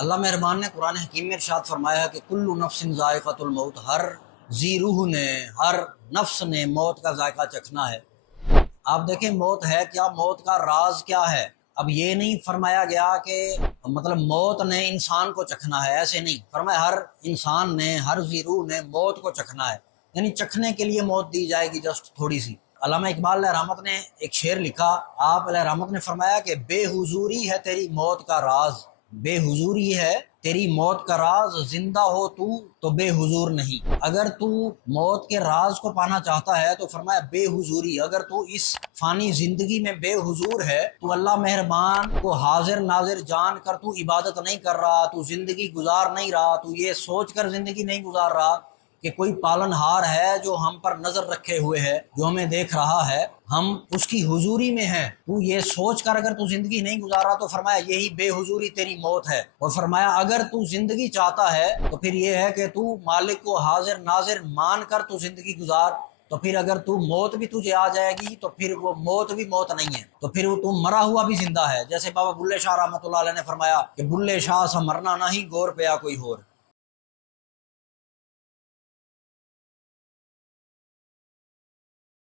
اللہ مہربان نے قرآن حکیم میں ارشاد فرمایا ہے کہ کل نفس ذائقۃ الموت، ہر ذی روح نے، ہر نفس نے موت کا ذائقہ چکھنا ہے۔ آپ دیکھیں موت ہے کیا، موت کا راز کیا ہے۔ اب یہ نہیں فرمایا گیا کہ مطلب موت نے انسان کو چکھنا ہے، ایسے نہیں فرمایا، ہر انسان نے، ہر ذی روح نے موت کو چکھنا ہے، یعنی چکھنے کے لیے موت دی جائے گی، جسٹ تھوڑی سی۔ علامہ اقبال علیہ رحمت نے ایک شعر لکھا، آپ علیہ رحمت نے فرمایا کہ بے حضوری ہے تیری موت کا راز، بے حضوری ہے تیری موت کا راز، زندہ ہو تو بے حضور نہیں۔ اگر تو موت کے راز کو پانا چاہتا ہے تو فرمایا بے حضوری، اگر تو اس فانی زندگی میں بے حضور ہے تو اللہ مہربان کو حاضر ناظر جان کر تو عبادت نہیں کر رہا، تو زندگی گزار نہیں رہا، تو یہ سوچ کر زندگی نہیں گزار رہا کہ کوئی پالن ہار ہے جو ہم پر نظر رکھے ہوئے ہے، جو ہمیں دیکھ رہا ہے، ہم اس کی حضوری میں ہیں، تو یہ سوچ کر اگر تو زندگی نہیں گزارا تو فرمایا یہی بے حضوری تیری موت ہے۔ اور فرمایا اگر تو زندگی چاہتا ہے تو پھر یہ ہے کہ تو مالک کو حاضر ناظر مان کر تو زندگی گزار، تو پھر اگر تو موت بھی تجھے آ جائے گی تو پھر وہ موت بھی موت نہیں ہے، تو پھر وہ تم مرا ہوا بھی زندہ ہے۔ جیسے بابا بلے شاہ رحمۃ اللہ علیہ نے فرمایا کہ بلے شاہ سا مرنا نہیں، گور پیا کوئی اور۔